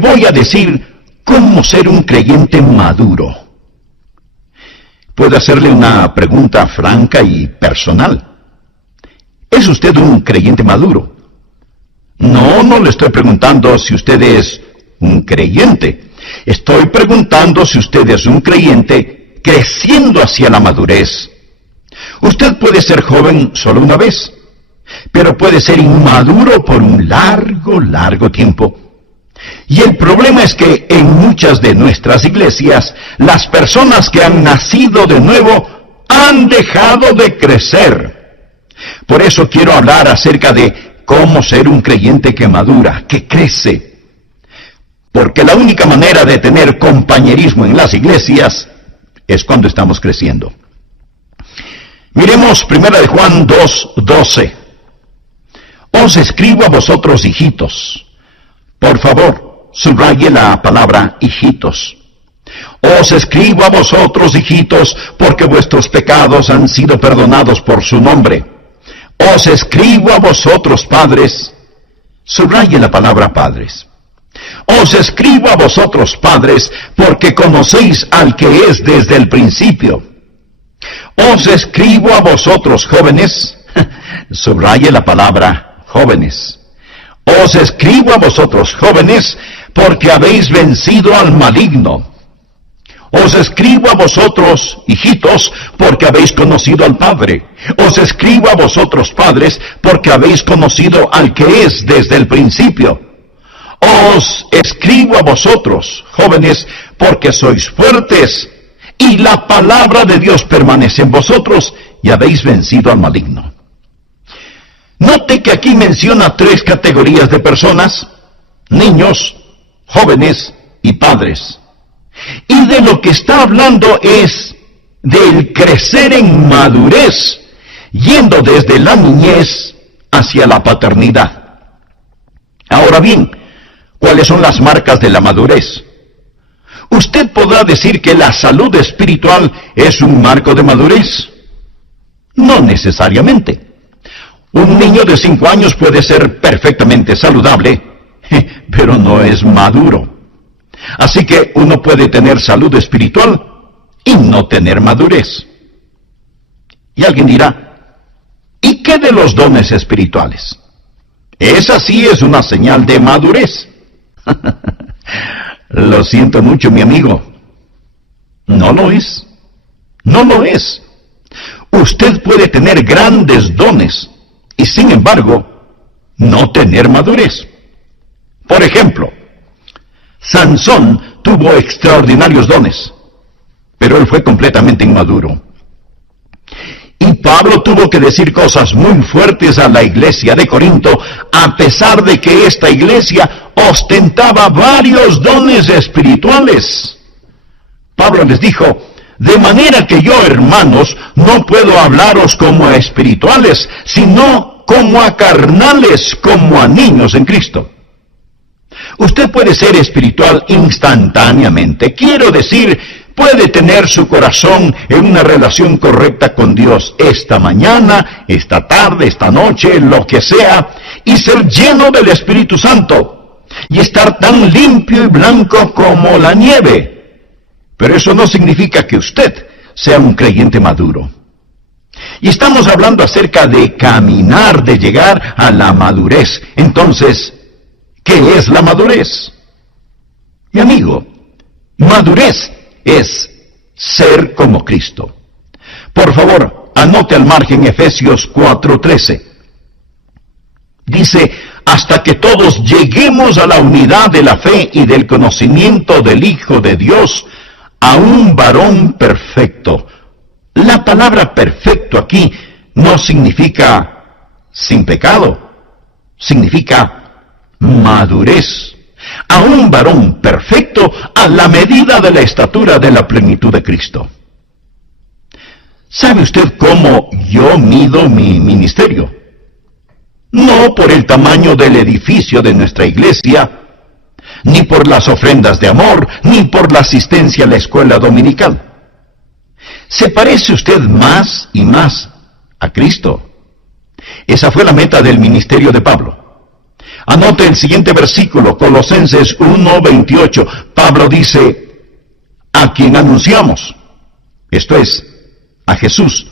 voy a decir cómo ser un creyente maduro. Puedo hacerle una pregunta franca y personal. ¿Es usted un creyente maduro? No le estoy preguntando si usted es un creyente. Estoy preguntando si usted es un creyente creciendo hacia la madurez. Usted puede ser joven solo una vez, pero puede ser inmaduro por un largo tiempo. Y el problema es que en muchas de nuestras iglesias, las personas que han nacido de nuevo han dejado de crecer. Por eso quiero hablar acerca de cómo ser un creyente que madura, que crece. Porque la única manera de tener compañerismo en las iglesias es cuando estamos creciendo. Miremos 1 de Juan 2:12. Os escribo a vosotros, hijitos. Por favor, subraye la palabra hijitos. Os escribo a vosotros, hijitos, porque vuestros pecados han sido perdonados por su nombre. Os escribo a vosotros, padres. Subraye la palabra padres. Os escribo a vosotros, padres, porque conocéis al que es desde el principio. Os escribo a vosotros, jóvenes. Subraye la palabra jóvenes. Os escribo a vosotros, jóvenes, porque habéis vencido al maligno. Os escribo a vosotros, hijitos, porque habéis conocido al Padre. Os escribo a vosotros, padres, porque habéis conocido al que es desde el principio. Os escribo a vosotros, jóvenes, porque sois fuertes, y la palabra de Dios permanece en vosotros, y habéis vencido al maligno. Note que aquí menciona 3 categorías de personas: niños, jóvenes y padres. Y de lo que está hablando es del crecer en madurez, yendo desde la niñez hacia la paternidad. Ahora bien, ¿cuáles son las marcas de la madurez? Usted podrá decir que la salud espiritual es un marco de madurez. No necesariamente. Un niño de 5 años puede ser perfectamente saludable, pero no es maduro. Así que uno puede tener salud espiritual y no tener madurez. Y alguien dirá, ¿y qué de los dones espirituales? Esa sí es una señal de madurez. Lo siento mucho, mi amigo. No lo es. No lo es. Usted puede tener grandes dones y, sin embargo, no tener madurez. Por ejemplo, Sansón tuvo extraordinarios dones, pero él fue completamente inmaduro. Y Pablo tuvo que decir cosas muy fuertes a la iglesia de Corinto, a pesar de que esta iglesia ostentaba varios dones espirituales. Pablo les dijo, de manera que yo, hermanos, no puedo hablaros como a espirituales, sino como a carnales, como a niños en Cristo. Usted puede ser espiritual instantáneamente. Quiero decir, puede tener su corazón en una relación correcta con Dios esta mañana, esta tarde, esta noche, lo que sea, y ser lleno del Espíritu Santo, y estar tan limpio y blanco como la nieve. Pero eso no significa que usted sea un creyente maduro. Y estamos hablando acerca de caminar, de llegar a la madurez. Entonces, ¿qué es la madurez? Mi amigo, madurez es ser como Cristo. Por favor, anote al margen Efesios 4:13. Dice, hasta que todos lleguemos a la unidad de la fe y del conocimiento del Hijo de Dios, a un varón perfecto. La palabra perfecto aquí no significa sin pecado, significa madurez. A un varón perfecto a la medida de la estatura de la plenitud de Cristo. ¿Sabe usted cómo yo mido mi ministerio? No por el tamaño del edificio de nuestra iglesia, ni por las ofrendas de amor, ni por la asistencia a la escuela dominical. ¿Se parece usted más y más a Cristo? Esa fue la meta del ministerio de Pablo. Anote el siguiente versículo, Colosenses 1:28. Pablo dice, a quien anunciamos, esto es, a Jesús,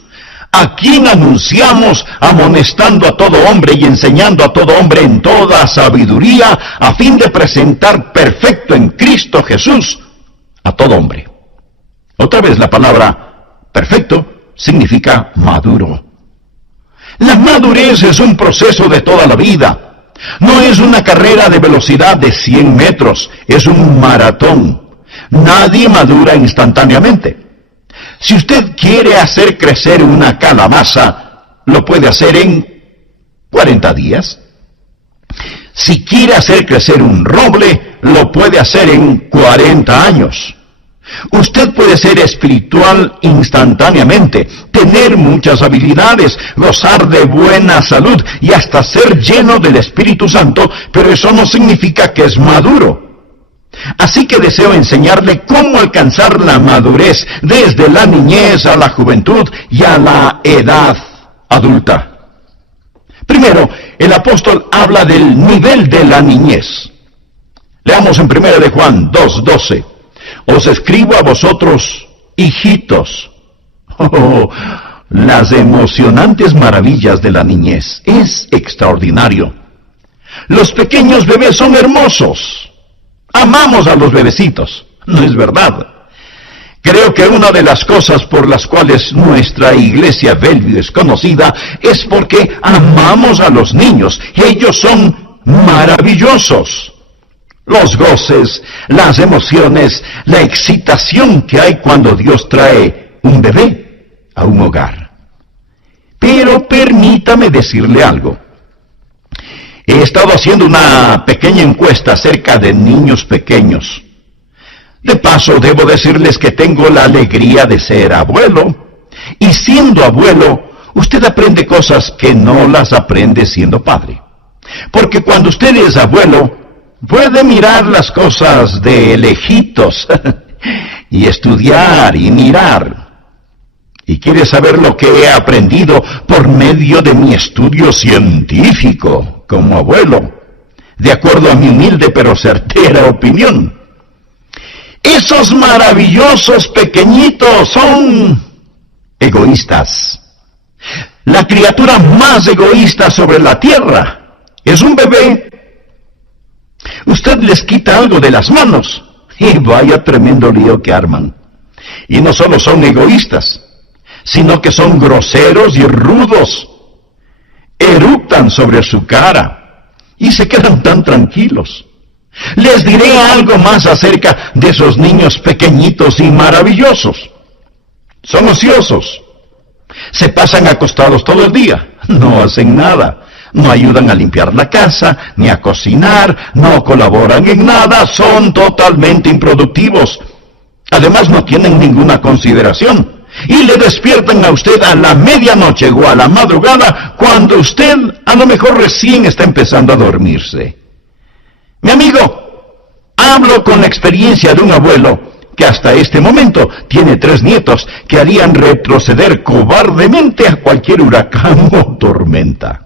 a quien anunciamos amonestando a todo hombre y enseñando a todo hombre en toda sabiduría, a fin de presentar perfecto en Cristo Jesús a todo hombre. Otra vez la palabra perfecto significa maduro. La madurez es un proceso de toda la vida. No es una carrera de velocidad de 100 metros, es un maratón. Nadie madura instantáneamente. Si usted quiere hacer crecer una calabaza, lo puede hacer en 40 días. Si quiere hacer crecer un roble, lo puede hacer en 40 años. Usted puede ser espiritual instantáneamente, tener muchas habilidades, gozar de buena salud y hasta ser lleno del Espíritu Santo, pero eso no significa que es maduro. Así que deseo enseñarle cómo alcanzar la madurez desde la niñez a la juventud y a la edad adulta. Primero, el apóstol habla del nivel de la niñez. Leamos en 1 de Juan 2:12. Os escribo a vosotros, hijitos. Oh, las emocionantes maravillas de la niñez. Es extraordinario. Los pequeños bebés son hermosos. Amamos a los bebecitos, ¿no es verdad? Creo que una de las cosas por las cuales nuestra iglesia Bellevue es conocida es porque amamos a los niños. Ellos son maravillosos. Los goces, las emociones, la excitación que hay cuando Dios trae un bebé a un hogar. Pero permítame decirle algo. He estado haciendo una pequeña encuesta acerca de niños pequeños. De paso, debo decirles que tengo la alegría de ser abuelo. Y siendo abuelo, usted aprende cosas que no las aprende siendo padre. Porque cuando usted es abuelo, puede mirar las cosas de lejitos y estudiar y mirar. ¿Y quiere saber lo que he aprendido por medio de mi estudio científico como abuelo? De acuerdo a mi humilde pero certera opinión, esos maravillosos pequeñitos son egoístas. La criatura más egoísta sobre la tierra es un bebé. Usted les quita algo de las manos y vaya tremendo lío que arman. Y no solo son egoístas, sino que son groseros y rudos. Eructan sobre su cara y se quedan tan tranquilos. Les diré algo más acerca de esos niños pequeñitos y maravillosos. Son ociosos. Se pasan acostados todo el día. No hacen nada. No ayudan a limpiar la casa, ni a cocinar, no colaboran en nada. Son totalmente improductivos. Además, no tienen ninguna consideración. Y le despiertan a usted a la medianoche o a la madrugada cuando usted a lo mejor recién está empezando a dormirse. Mi amigo, hablo con la experiencia de un abuelo que hasta este momento tiene 3 nietos que harían retroceder cobardemente a cualquier huracán o tormenta.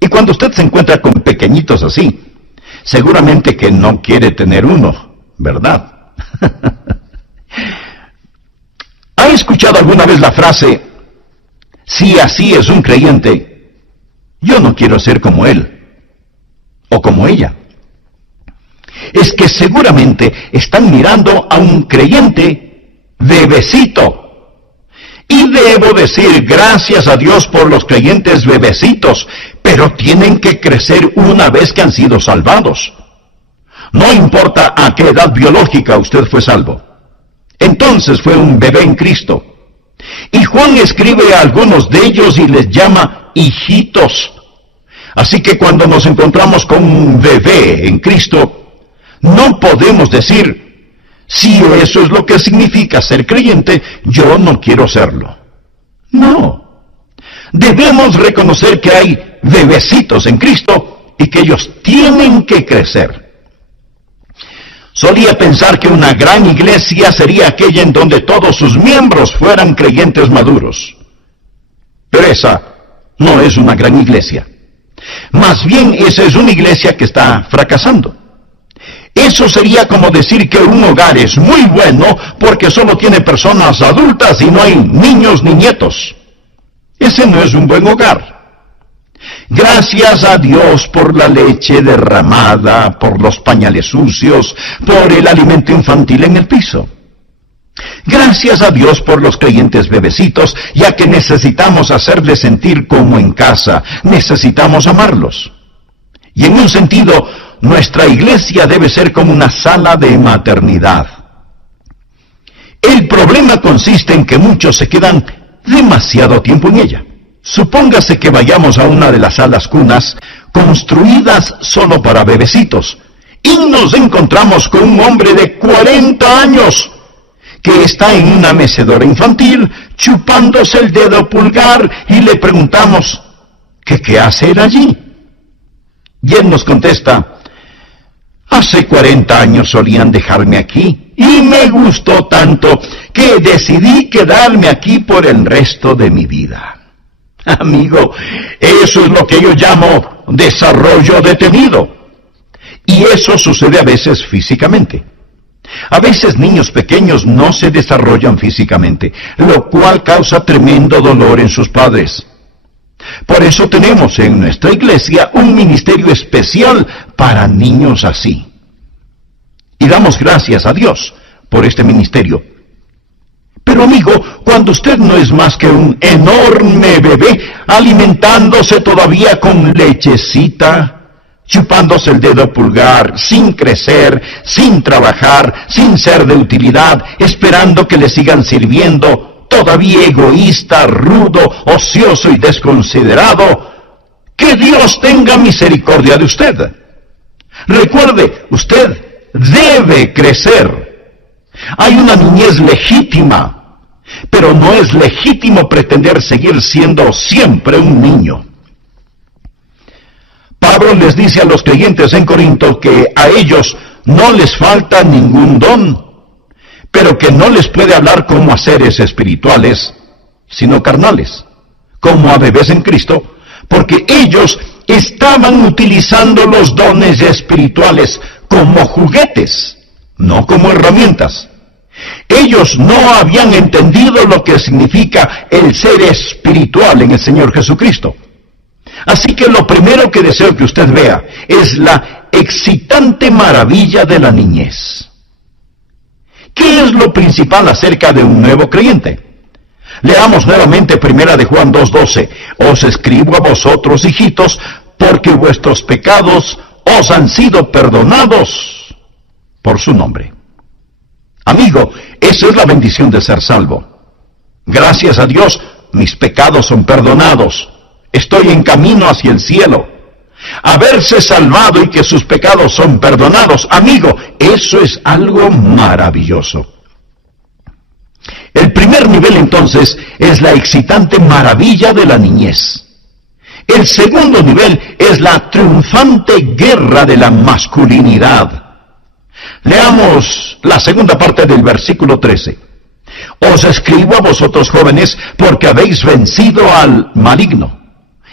Y cuando usted se encuentra con pequeñitos así, seguramente que no quiere tener uno, ¿verdad? ¿Ha escuchado alguna vez la frase, si así es un creyente, yo no quiero ser como él o como ella? Es que seguramente están mirando a un creyente bebecito. Y debo decir gracias a Dios por los creyentes bebecitos, pero tienen que crecer una vez que han sido salvados. No importa a qué edad biológica usted fue salvo. Entonces fue un bebé en Cristo. Y Juan escribe a algunos de ellos y les llama hijitos. Así que cuando nos encontramos con un bebé en Cristo, no podemos decir, si eso es lo que significa ser creyente, yo no quiero serlo. No. Debemos reconocer que hay bebecitos en Cristo y que ellos tienen que crecer. Solía pensar que una gran iglesia sería aquella en donde todos sus miembros fueran creyentes maduros. Pero esa no es una gran iglesia. Más bien, esa es una iglesia que está fracasando. Eso sería como decir que un hogar es muy bueno porque solo tiene personas adultas y no hay niños ni nietos. Ese no es un buen hogar. Gracias a Dios por la leche derramada, por los pañales sucios, por el alimento infantil en el piso. Gracias a Dios por los creyentes bebecitos, ya que necesitamos hacerles sentir como en casa, necesitamos amarlos. Y en un sentido, nuestra iglesia debe ser como una sala de maternidad. El problema consiste en que muchos se quedan demasiado tiempo en ella. Supóngase que vayamos a una de las salas cunas construidas solo para bebecitos y nos encontramos con un hombre de 40 años que está en una mecedora infantil chupándose el dedo pulgar y le preguntamos que qué hace él allí. Y él nos contesta: hace 40 años solían dejarme aquí y me gustó tanto que decidí quedarme aquí por el resto de mi vida. Amigo, eso es lo que yo llamo desarrollo detenido. Y eso sucede a veces físicamente. A veces niños pequeños no se desarrollan físicamente, lo cual causa tremendo dolor en sus padres. Por eso tenemos en nuestra iglesia un ministerio especial para niños así. Y damos gracias a Dios por este ministerio. Pero amigo, cuando usted no es más que un enorme bebé, alimentándose todavía con lechecita, chupándose el dedo pulgar, sin crecer, sin trabajar, sin ser de utilidad, esperando que le sigan sirviendo, todavía egoísta, rudo, ocioso y desconsiderado, que Dios tenga misericordia de usted. Recuerde, usted debe crecer. Hay una niñez legítima, pero no es legítimo pretender seguir siendo siempre un niño. Pablo les dice a los creyentes en Corinto que a ellos no les falta ningún don, pero que no les puede hablar como a seres espirituales, sino carnales, como a bebés en Cristo, porque ellos estaban utilizando los dones espirituales como juguetes, no como herramientas. Ellos no habían entendido lo que significa el ser espiritual en el Señor Jesucristo. Así que lo primero que deseo que usted vea es la excitante maravilla de la niñez. ¿Qué es lo principal acerca de un nuevo creyente? Leamos nuevamente 1 de Juan 2:12. Os escribo a vosotros, hijitos, porque vuestros pecados os han sido perdonados por su nombre. Amigo, esa es la bendición de ser salvo. Gracias a Dios, mis pecados son perdonados. Estoy en camino hacia el cielo. Haberse salvado y que sus pecados son perdonados, amigo, eso es algo maravilloso. El primer nivel entonces es la excitante maravilla de la niñez. El segundo nivel es la triunfante guerra de la masculinidad. Leamos la segunda parte del versículo 13. Os escribo a vosotros jóvenes porque habéis vencido al maligno.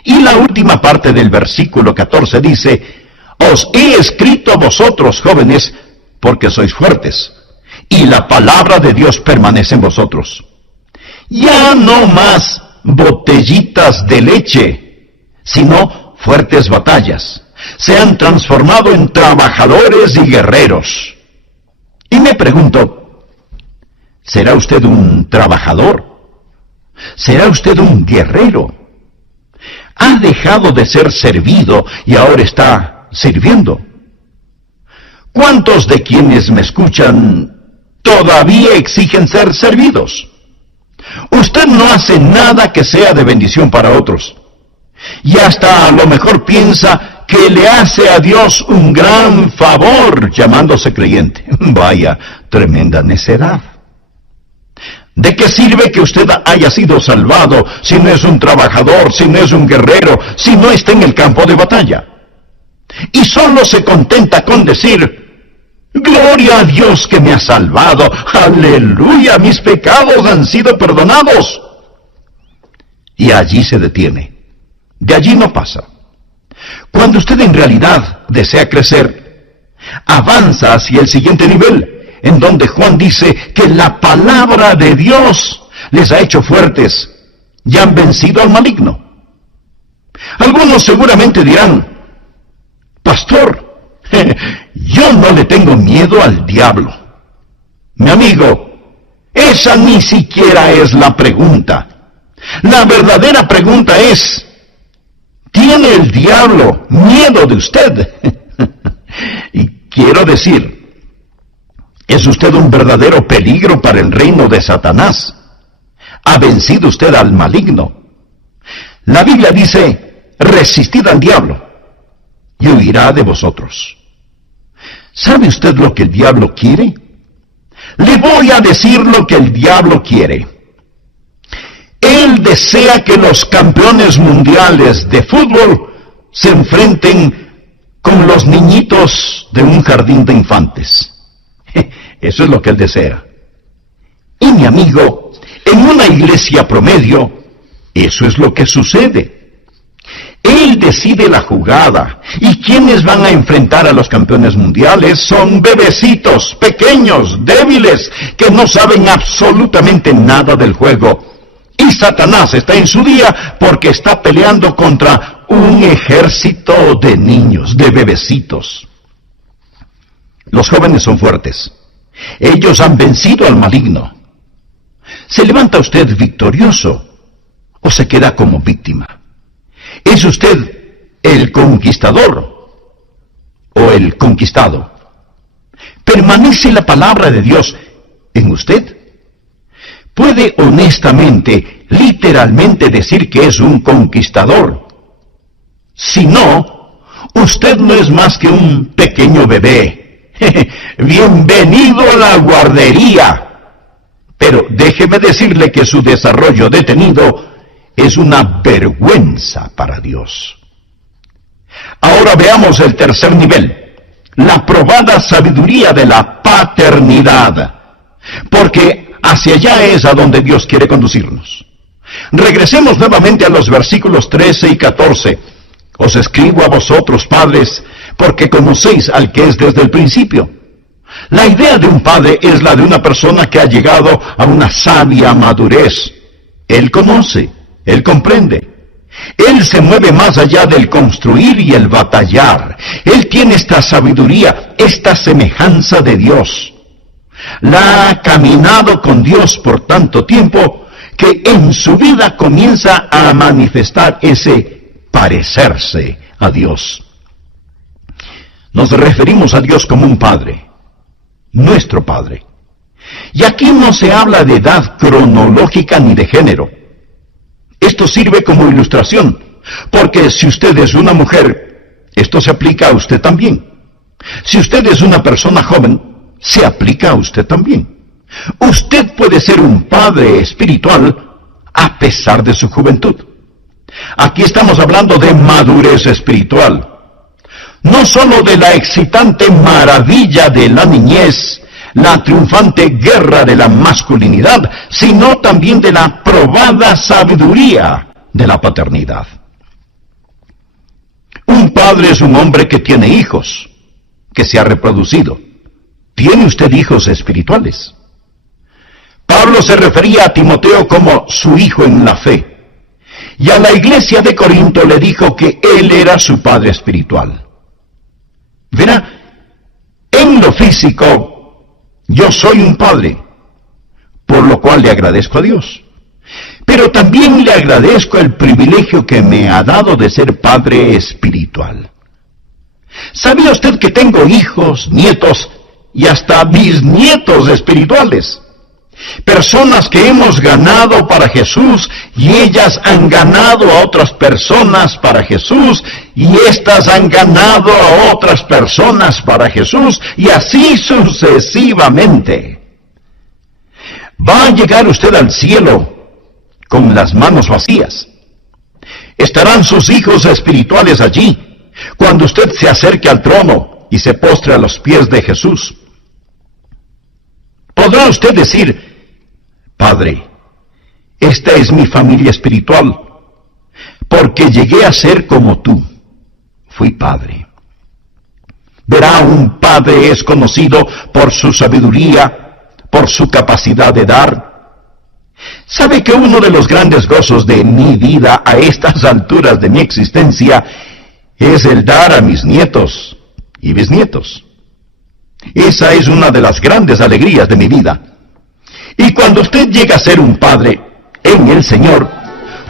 Y la última parte del versículo 14 dice: os he escrito a vosotros jóvenes porque sois fuertes, y la palabra de Dios permanece en vosotros. Ya no más botellitas de leche, sino fuertes batallas. Se han transformado en trabajadores y guerreros. Y me pregunto, ¿será usted un trabajador? ¿Será usted un guerrero? ¿Ha dejado de ser servido y ahora está sirviendo? ¿Cuántos de quienes me escuchan todavía exigen ser servidos? Usted no hace nada que sea de bendición para otros. Y hasta a lo mejor piensa que le hace a Dios un gran favor llamándose creyente. Vaya, tremenda necedad. ¿De qué sirve que usted haya sido salvado si no es un trabajador, si no es un guerrero, si no está en el campo de batalla? Y solo se contenta con decir: gloria a Dios que me ha salvado, aleluya, mis pecados han sido perdonados. Y allí se detiene. De allí no pasa. Cuando usted en realidad desea crecer, avanza hacia el siguiente nivel, en donde Juan dice que la palabra de Dios les ha hecho fuertes y han vencido al maligno. Algunos seguramente dirán: pastor, yo no le tengo miedo al diablo. Mi amigo, esa ni siquiera es la pregunta. La verdadera pregunta es: ¿tiene el diablo miedo de usted? Y quiero decir, ¿es usted un verdadero peligro para el reino de Satanás? ¿Ha vencido usted al maligno? La Biblia dice: resistid al diablo y huirá de vosotros. ¿Sabe usted lo que el diablo quiere? Le voy a decir lo que el diablo quiere. Él desea que los campeones mundiales de fútbol se enfrenten con los niñitos de un jardín de infantes. Eso es lo que él desea. Y mi amigo, en una iglesia promedio, eso es lo que sucede. Él decide la jugada, y quienes van a enfrentar a los campeones mundiales son bebecitos, pequeños, débiles, que no saben absolutamente nada del juego. Y Satanás está en su día porque está peleando contra un ejército de niños, de bebecitos. Los jóvenes son fuertes. Ellos han vencido al maligno. ¿Se levanta usted victorioso o se queda como víctima? ¿Es usted el conquistador o el conquistado? ¿Permanece la palabra de Dios en usted? ¿Puede honestamente, literalmente decir que es un conquistador? Si no, usted no es más que un pequeño bebé. Bienvenido a la guardería. Pero déjeme decirle que su desarrollo detenido es una vergüenza para Dios. Ahora veamos el tercer nivel, la probada sabiduría de la paternidad, porque hacia allá es a donde Dios quiere conducirnos. Regresemos nuevamente a los versículos 13 y 14. Os escribo a vosotros, padres, porque conocéis al que es desde el principio. La idea de un padre es la de una persona que ha llegado a una sabia madurez. Él conoce, él comprende. Él se mueve más allá del construir y el batallar. Él tiene esta sabiduría, esta semejanza de Dios. La ha caminado con Dios por tanto tiempo que en su vida comienza a manifestar ese parecerse a Dios. Nos referimos a Dios como un Padre, nuestro Padre. Y aquí no se habla de edad cronológica ni de género. Esto sirve como ilustración, porque si usted es una mujer, esto se aplica a usted también. Si usted es una persona joven, se aplica a usted también. Usted puede ser un padre espiritual a pesar de su juventud. Aquí estamos hablando de madurez espiritual. No sólo de la excitante maravilla de la niñez, la triunfante guerra de la masculinidad, sino también de la probada sabiduría de la paternidad. Un padre es un hombre que tiene hijos, que se ha reproducido. ¿Tiene usted hijos espirituales? Pablo se refería a Timoteo como su hijo en la fe, y a la iglesia de Corinto le dijo que él era su padre espiritual. Verá, en lo físico, yo soy un padre, por lo cual le agradezco a Dios. Pero también le agradezco el privilegio que me ha dado de ser padre espiritual. ¿Sabía usted que tengo hijos, nietos y hasta bisnietos espirituales? Personas que hemos ganado para Jesús y ellas han ganado a otras personas para Jesús y éstas han ganado a otras personas para Jesús y así sucesivamente. Va a llegar usted al cielo con las manos vacías. Estarán sus hijos espirituales allí cuando usted se acerque al trono y se postre a los pies de Jesús. Podrá usted decir: Padre, esta es mi familia espiritual, porque llegué a ser como tú. fui padre. Verá, un padre es conocido por su sabiduría, por su capacidad de dar. ¿Sabe que uno de los grandes gozos de mi vida a estas alturas de mi existencia es el dar a mis nietos y bisnietos? Esa es una de las grandes alegrías de mi vida. Y cuando usted llega a ser un padre en el Señor,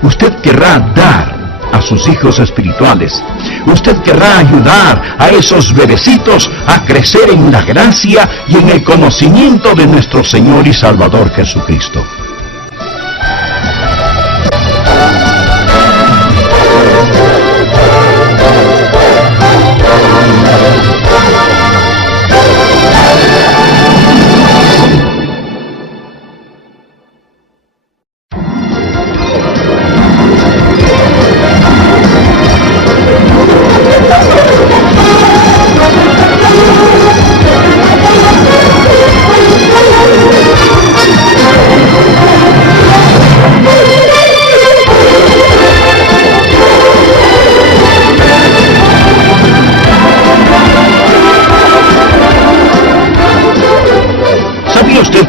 usted querrá dar a sus hijos espirituales. Usted querrá ayudar a esos bebecitos a crecer en la gracia y en el conocimiento de nuestro Señor y Salvador Jesucristo.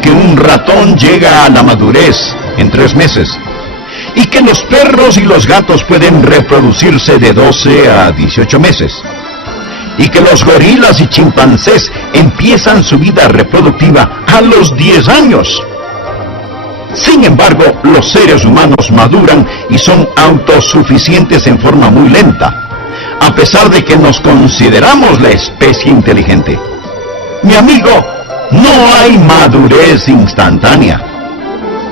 Que un ratón llega a la madurez en 3 meses y que los perros y los gatos pueden reproducirse de 12 a 18 meses y que los gorilas y chimpancés empiezan su vida reproductiva a los 10 años. Sin embargo, los seres humanos maduran y son autosuficientes en forma muy lenta, a pesar de que nos consideramos la especie inteligente. Mi amigo, no hay madurez instantánea,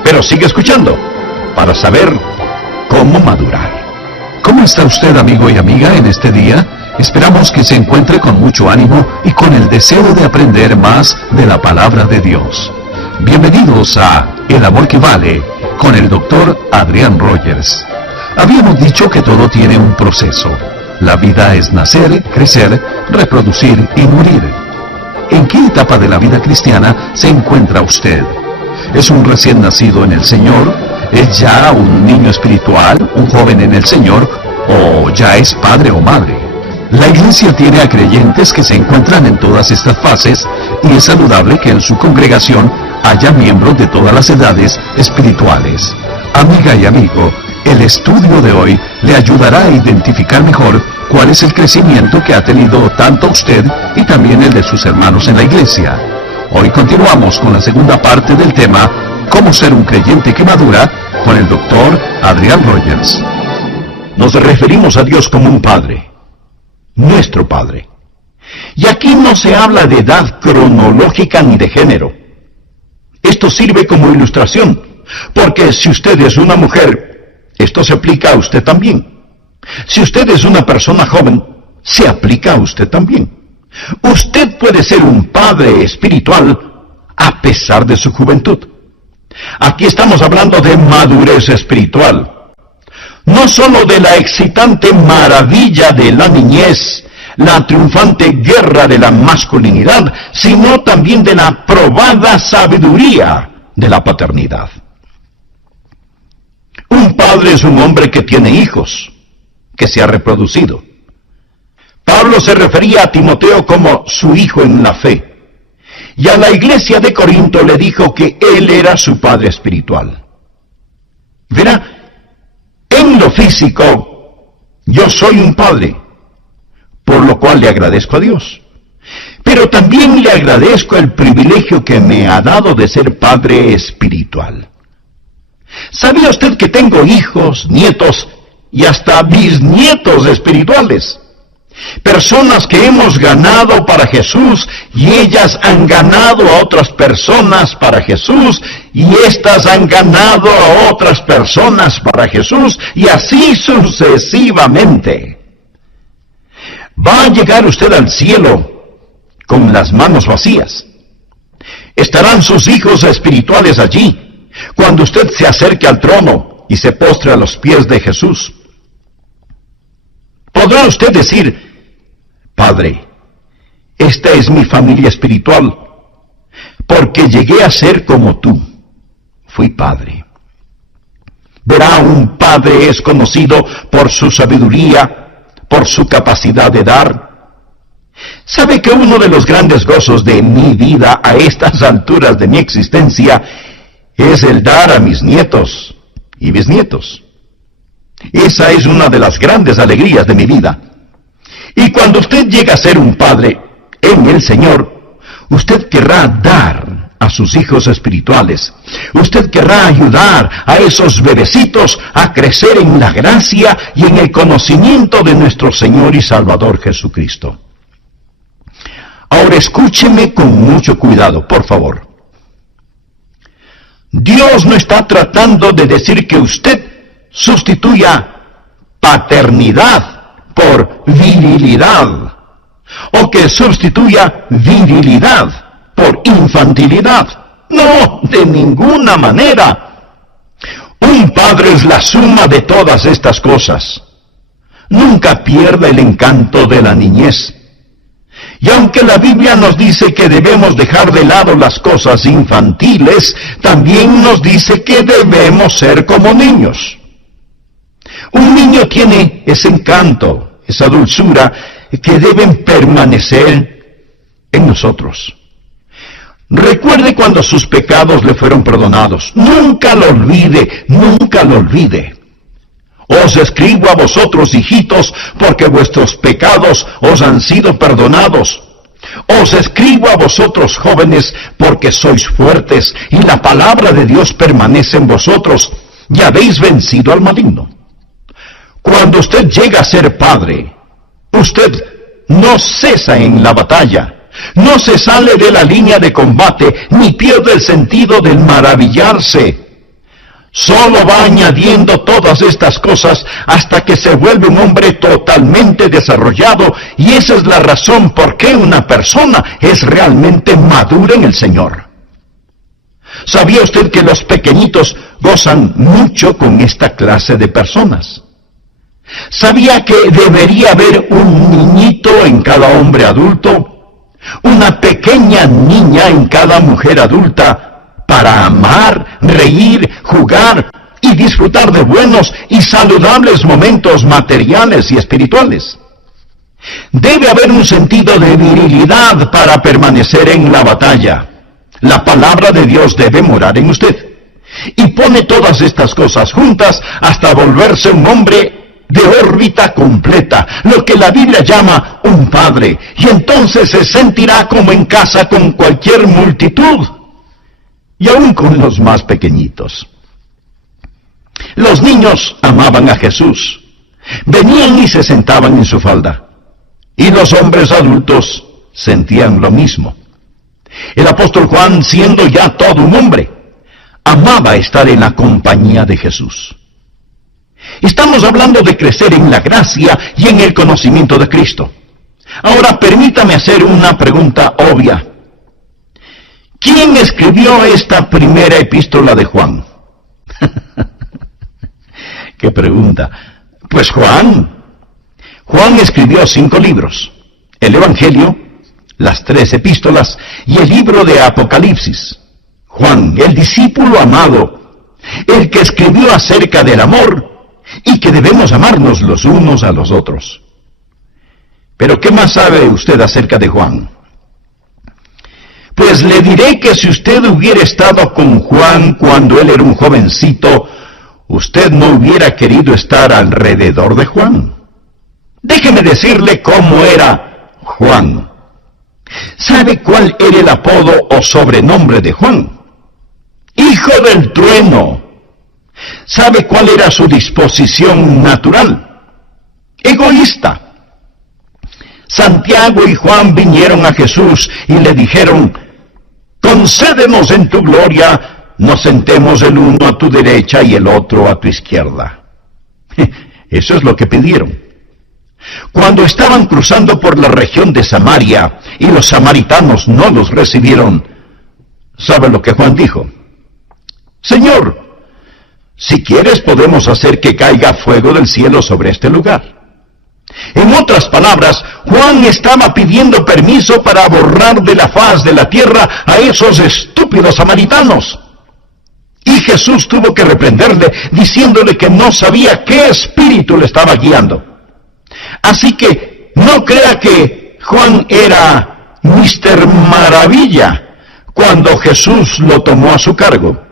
pero sigue escuchando para saber cómo madurar. ¿Cómo está usted, amigo y amiga, en este día? Esperamos que se encuentre con mucho ánimo y con el deseo de aprender más de la palabra de Dios. Bienvenidos a El Amor que Vale, con el Dr. Adrián Rogers. Habíamos dicho que todo tiene un proceso. La vida es nacer, crecer, reproducir y morir. ¿En qué etapa de la vida cristiana se encuentra usted? ¿Es un recién nacido en el Señor? ¿Es ya un niño espiritual, un joven en el Señor? ¿O ya es padre o madre? La Iglesia tiene a creyentes que se encuentran en todas estas fases y es saludable que en su congregación haya miembros de todas las edades espirituales. Amiga y amigo, el estudio de hoy le ayudará a identificar mejor cuál es el crecimiento que ha tenido tanto usted y también el de sus hermanos en la iglesia. Hoy continuamos con la segunda parte del tema, ¿Cómo ser un creyente que madura?, con el Dr. Adrián Rogers. Nos referimos a Dios como un Padre, nuestro Padre. Y aquí no se habla de edad cronológica ni de género. Esto sirve como ilustración, porque si usted es una mujer, esto se aplica a usted también. Si usted es una persona joven, se aplica a usted también. Usted puede ser un padre espiritual a pesar de su juventud. Aquí estamos hablando de madurez espiritual. No sólo de la excitante maravilla de la niñez, la triunfante guerra de la masculinidad, sino también de la probada sabiduría de la paternidad. Un padre es un hombre que tiene hijos, que se ha reproducido. Pablo se refería a Timoteo como su hijo en la fe, y a la iglesia de Corinto le dijo que él era su padre espiritual. Verá, en lo físico, yo soy un padre, por lo cual le agradezco a Dios. Pero también le agradezco el privilegio que me ha dado de ser padre espiritual. ¿Sabía usted que tengo hijos, nietos y hasta bisnietos espirituales? Personas que hemos ganado para Jesús y ellas han ganado a otras personas para Jesús y éstas han ganado a otras personas para Jesús y así sucesivamente. ¿Va a llegar usted al cielo con las manos vacías? ¿Estarán sus hijos espirituales allí cuando usted se acerque al trono y se postre a los pies de Jesús? ¿Podrá usted decir: Padre, esta es mi familia espiritual, porque llegué a ser como tú, fui padre? Verá, un padre es conocido por su sabiduría, por su capacidad de dar. ¿Sabe que uno de los grandes gozos de mi vida a estas alturas de mi existencia es el dar a mis nietos y bisnietos? Esa es una de las grandes alegrías de mi vida. Y cuando usted llega a ser un padre en el Señor, usted querrá dar a sus hijos espirituales. Usted querrá ayudar a esos bebecitos a crecer en la gracia y en el conocimiento de nuestro Señor y Salvador Jesucristo. Ahora escúcheme con mucho cuidado, por favor. Dios no está tratando de decir que usted sustituya paternidad por virilidad, o que sustituya virilidad por infantilidad. No, de ninguna manera. Un padre es la suma de todas estas cosas. Nunca pierda el encanto de la niñez. Y aunque la Biblia nos dice que debemos dejar de lado las cosas infantiles, también nos dice que debemos ser como niños. Un niño tiene ese encanto, esa dulzura, que deben permanecer en nosotros. Recuerde cuando sus pecados le fueron perdonados. Nunca lo olvide, nunca lo olvide. Os escribo a vosotros, hijitos, porque vuestros pecados os han sido perdonados. Os escribo a vosotros, jóvenes, porque sois fuertes, y la palabra de Dios permanece en vosotros, y habéis vencido al maligno. Cuando usted llega a ser padre, usted no cesa en la batalla, no se sale de la línea de combate, ni pierde el sentido del maravillarse. Solo va añadiendo todas estas cosas hasta que se vuelve un hombre totalmente desarrollado, y esa es la razón por qué una persona es realmente madura en el Señor. ¿Sabía usted que los pequeñitos gozan mucho con esta clase de personas? ¿Sabía que debería haber un niñito en cada hombre adulto? Una pequeña niña en cada mujer adulta, para amar, reír, jugar y disfrutar de buenos y saludables momentos materiales y espirituales. Debe haber un sentido de virilidad para permanecer en la batalla. La palabra de Dios debe morar en usted. Y pone todas estas cosas juntas hasta volverse un hombre de órbita completa, lo que la Biblia llama un padre, y entonces se sentirá como en casa con cualquier multitud, y aún con los más pequeñitos. Los niños amaban a Jesús, venían y se sentaban en su falda, y los hombres adultos sentían lo mismo. El apóstol Juan, siendo ya todo un hombre, amaba estar en la compañía de Jesús. Estamos hablando de crecer en la gracia y en el conocimiento de Cristo. Ahora permítame hacer una pregunta obvia. ¿Quién escribió esta primera epístola de Juan? ¿Qué pregunta? Pues Juan. Juan escribió 5 libros: el Evangelio, las 3 epístolas y el libro de Apocalipsis. Juan, el discípulo amado, el que escribió acerca del amor y que debemos amarnos los unos a los otros. Pero ¿qué más sabe usted acerca de Juan? Pues le diré que si usted hubiera estado con Juan cuando él era un jovencito, usted no hubiera querido estar alrededor de Juan. Déjeme decirle cómo era Juan. ¿Sabe cuál era el apodo o sobrenombre de Juan? Hijo del trueno. ¿Sabe cuál era su disposición natural? Egoísta. Santiago y Juan vinieron a Jesús y le dijeron: concédenos en tu gloria, nos sentemos el uno a tu derecha y el otro a tu izquierda. Eso es lo que pidieron. Cuando estaban cruzando por la región de Samaria y los samaritanos no los recibieron, ¿sabe lo que Juan dijo? Señor, si quieres podemos hacer que caiga fuego del cielo sobre este lugar. En otras palabras, Juan estaba pidiendo permiso para borrar de la faz de la tierra a esos estúpidos samaritanos. Y Jesús tuvo que reprenderle, diciéndole que no sabía qué espíritu le estaba guiando. Así que no crea que Juan era Mr. Maravilla cuando Jesús lo tomó a su cargo.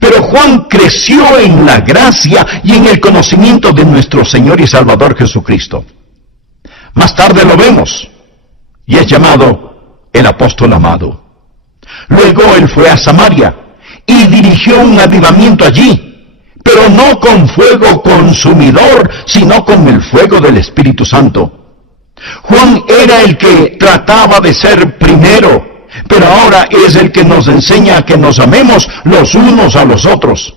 Pero Juan creció en la gracia y en el conocimiento de nuestro Señor y Salvador Jesucristo. Más tarde lo vemos, y es llamado el apóstol amado. Luego él fue a Samaria y dirigió un avivamiento allí, pero no con fuego consumidor, sino con el fuego del Espíritu Santo. Juan era el que trataba de ser primero, pero ahora es el que nos enseña a que nos amemos los unos a los otros.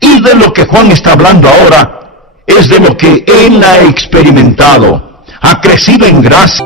Y de lo que Juan está hablando ahora es de lo que él ha experimentado, ha crecido en gracia.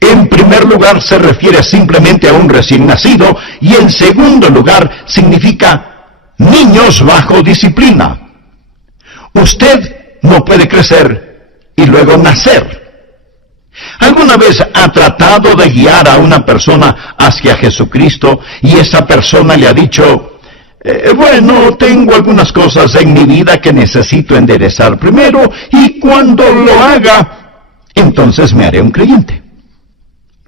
En primer lugar se refiere simplemente a un recién nacido, y en segundo lugar significa niños bajo disciplina. Usted no puede crecer y luego nacer. ¿Alguna vez ha tratado de guiar a una persona hacia Jesucristo y esa persona le ha dicho, bueno, tengo algunas cosas en mi vida que necesito enderezar primero, y cuando lo haga, entonces me haré un creyente?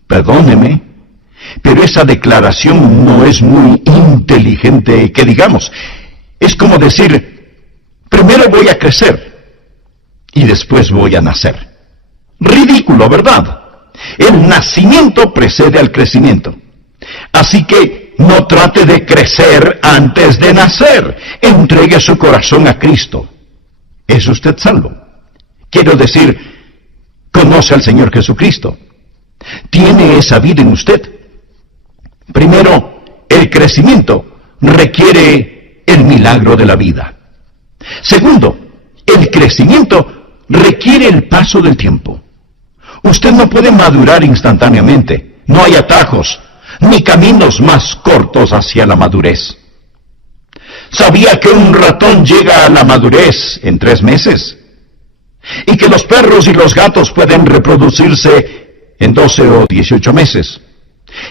Perdóneme, pero esa declaración no es muy inteligente, que digamos. Es como decir, primero voy a crecer y después voy a nacer. Ridículo, ¿verdad? El nacimiento precede al crecimiento. Así que no trate de crecer antes de nacer. Entregue su corazón a Cristo. ¿Es usted salvo? Quiero decir, conoce al Señor Jesucristo. ¿Tiene esa vida en usted? Primero, el crecimiento requiere el milagro de la vida. Segundo, el crecimiento requiere el paso del tiempo. Usted no puede madurar instantáneamente. No hay atajos, ni caminos más cortos hacia la madurez. ¿Sabía que un ratón llega a la madurez en 3 meses? Y que los perros y los gatos pueden reproducirse en 12 o 18 meses.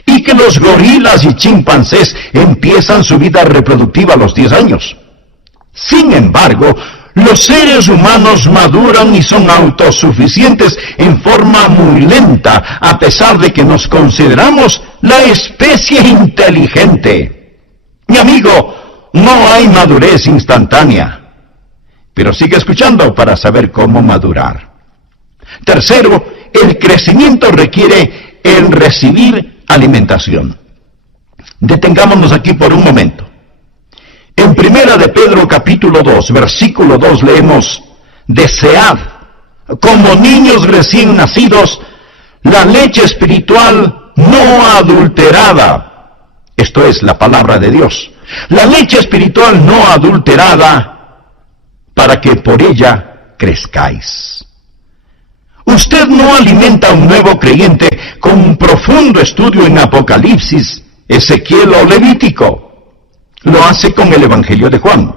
Y que los gorilas y chimpancés empiezan su vida reproductiva a los 10 años. Sin embargo, los seres humanos maduran y son autosuficientes en forma muy lenta, a pesar de que nos consideramos la especie inteligente. Mi amigo, no hay madurez instantánea. Pero sigue escuchando para saber cómo madurar. Tercero, el crecimiento requiere el recibir alimentación. Detengámonos aquí por un momento. En Primera de Pedro capítulo 2, versículo 2 leemos, desead, como niños recién nacidos, la leche espiritual no adulterada. Esto es la palabra de Dios. La leche espiritual no adulterada, para que por ella crezcáis. Usted no alimenta a un nuevo creyente con un profundo estudio en Apocalipsis, Ezequiel o Levítico. Lo hace con el Evangelio de Juan.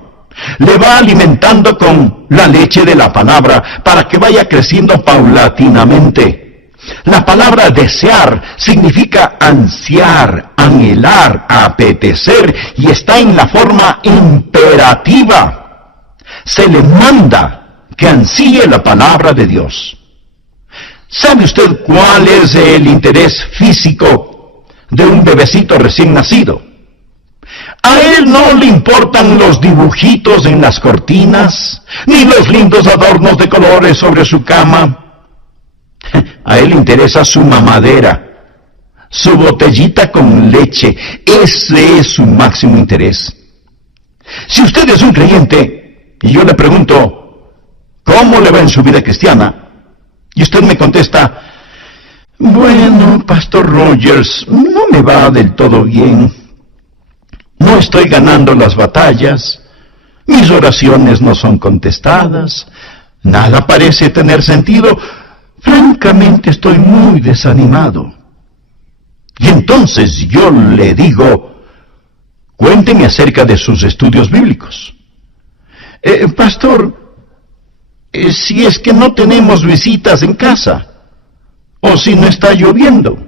Le va alimentando con la leche de la palabra para que vaya creciendo paulatinamente. La palabra desear significa ansiar, anhelar, apetecer, y está en la forma imperativa. Se le manda que ansíe la palabra de Dios. ¿Sabe usted cuál es el interés físico de un bebecito recién nacido? A él no le importan los dibujitos en las cortinas, ni los lindos adornos de colores sobre su cama. A él le interesa su mamadera, su botellita con leche. Ese es su máximo interés. Si usted es un creyente, y yo le pregunto, ¿cómo le va en su vida cristiana? Y usted me contesta, bueno, Pastor Rogers, no me va del todo bien. No estoy ganando las batallas, mis oraciones no son contestadas, nada parece tener sentido. Francamente estoy muy desanimado. Y entonces yo le digo, cuénteme acerca de sus estudios bíblicos. Pastor, si es que no tenemos visitas en casa, o si no está lloviendo,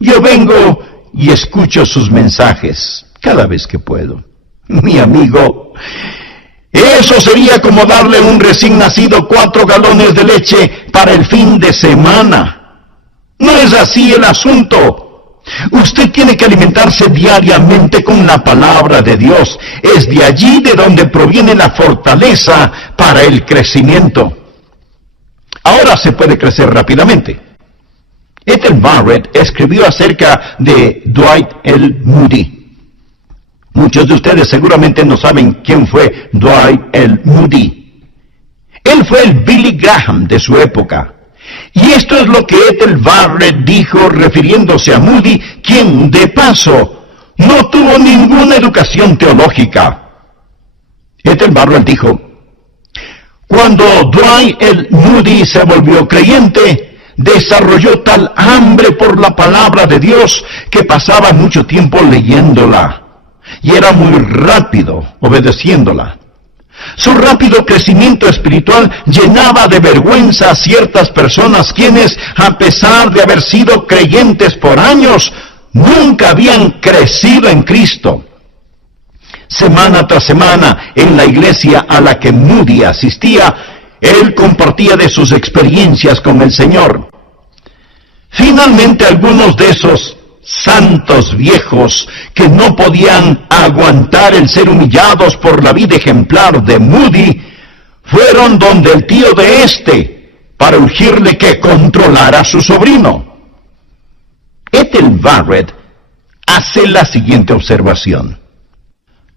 yo vengo y escucho sus mensajes cada vez que puedo. Mi amigo, eso sería como darle a un recién nacido 4 galones de leche para el fin de semana. No es así el asunto. Usted tiene que alimentarse diariamente con la palabra de Dios. Es de allí de donde proviene la fortaleza para el crecimiento. Ahora se puede crecer rápidamente. Ethel Barrett escribió acerca de Dwight L. Moody. Muchos de ustedes seguramente no saben quién fue Dwight L. Moody. Él fue el Billy Graham de su época. Y esto es lo que Ethel Barrett dijo refiriéndose a Moody, quien, de paso, no tuvo ninguna educación teológica. Ethel Barrett dijo, cuando Dwight L. Moody se volvió creyente, desarrolló tal hambre por la palabra de Dios que pasaba mucho tiempo leyéndola. Y era muy rápido obedeciéndola. Su rápido crecimiento espiritual llenaba de vergüenza a ciertas personas quienes, a pesar de haber sido creyentes por años, nunca habían crecido en Cristo. Semana tras semana, en la iglesia a la que Moody asistía, él compartía de sus experiencias con el Señor. Finalmente, algunos de esos santos viejos que no podían aguantar el ser humillados por la vida ejemplar de Moody, fueron donde el tío de para urgirle que controlara a su sobrino. Ethel Barrett hace la siguiente observación.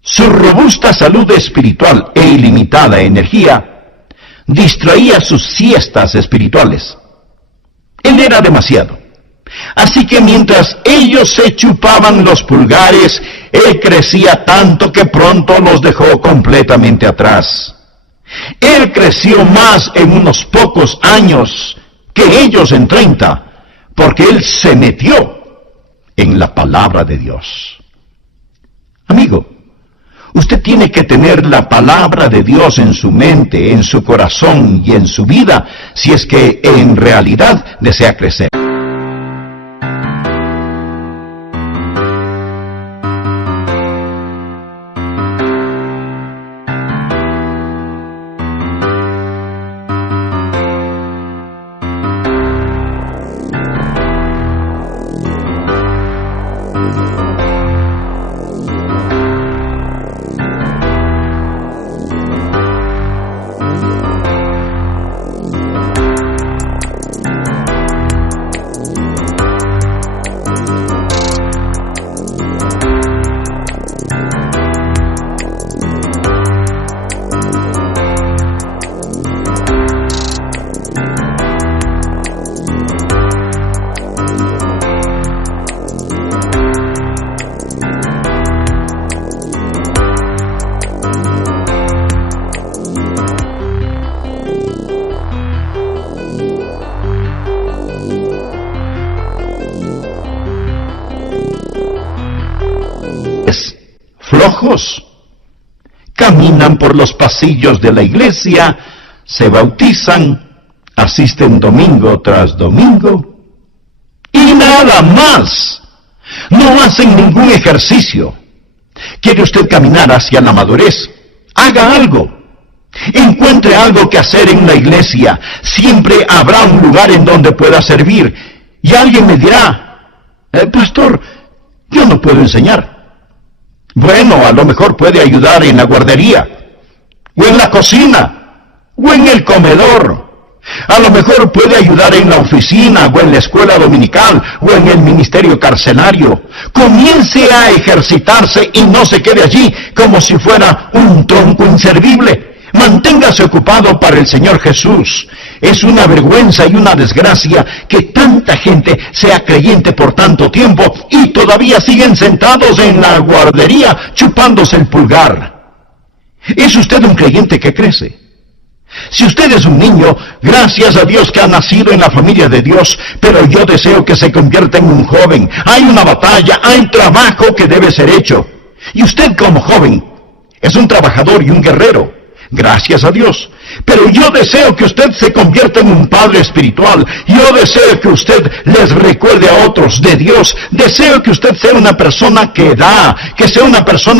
Su robusta salud espiritual e ilimitada energía distraía sus siestas espirituales. Él era demasiado. Así que mientras ellos se chupaban los pulgares, él crecía tanto que pronto los dejó completamente atrás. Él creció más en unos pocos años que ellos en 30, porque él se metió en la palabra de Dios. Amigo, usted tiene que tener la palabra de Dios en su mente, en su corazón y en su vida, si es que en realidad desea crecer. Flojos, caminan por los pasillos de la iglesia, se bautizan, asisten domingo tras domingo, y nada más. No hacen ningún ejercicio. ¿Quiere usted caminar hacia la madurez? Haga algo. Encuentre algo que hacer en la iglesia. Siempre habrá un lugar en donde pueda servir. Y alguien me dirá, pastor, yo no puedo enseñar. Bueno, a lo mejor puede ayudar en la guardería, o en la cocina, o en el comedor. A lo mejor puede ayudar en la oficina, o en la escuela dominical, o en el ministerio carcelario. Comience a ejercitarse y no se quede allí como si fuera un tronco inservible. Manténgase ocupado para el Señor Jesús. Es una vergüenza y una desgracia que tanta gente sea creyente por tanto tiempo y todavía siguen sentados en la guardería chupándose el pulgar. ¿Es usted un creyente que crece? Si usted es un niño, gracias a Dios que ha nacido en la familia de Dios, pero yo deseo que se convierta en un joven. Hay una batalla, hay trabajo que debe ser hecho. Y usted como joven es un trabajador y un guerrero. Gracias a Dios. Pero yo deseo que usted se convierta en un padre espiritual. Yo deseo que usted les recuerde a otros de Dios. Deseo que usted sea una persona que da, que sea una persona